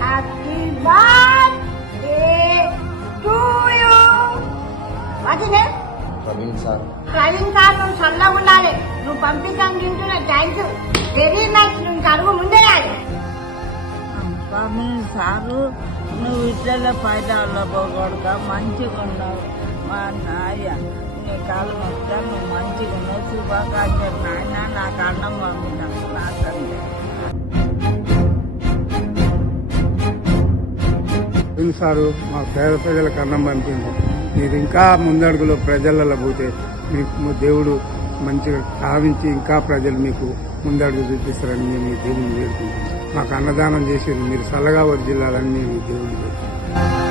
Happy birthday to you. వాటినే Praveen sir నువ్వు చల్లగా ఉండాలి. నువ్వు పంపిస్తాను తింటున్నా. Thanks very much. నువ్వు అడుగు ముందే ప్రవీణ్ సారు నువ్వు ఇట్లా పైదాల్లో పోగొడక మంచిగా ఉన్నావు మా నాయ. నీ కాలం వస్తా నువ్వు మంచిగా ఉన్నావు. శుభాకాంక్షలు నాయన. నాకు అన్నం పంపిన నా తండ్రి. సారు మా పేద ప్రజలకు అన్నం పంపింది. మీరు ఇంకా ముందడుగులో ప్రజలలో పోతే మీకు దేవుడు మంచిగా కావించి ఇంకా ప్రజలు మీకు ముందడుగు చూపిస్తారని మేము ఈ దేవుని వేడుకుంటున్నాం. మాకు అన్నదానం చేసి మీరు చల్లగా వర్జిల్లాలని మేము ఈ దేవుని వేడుకుంటున్నాం.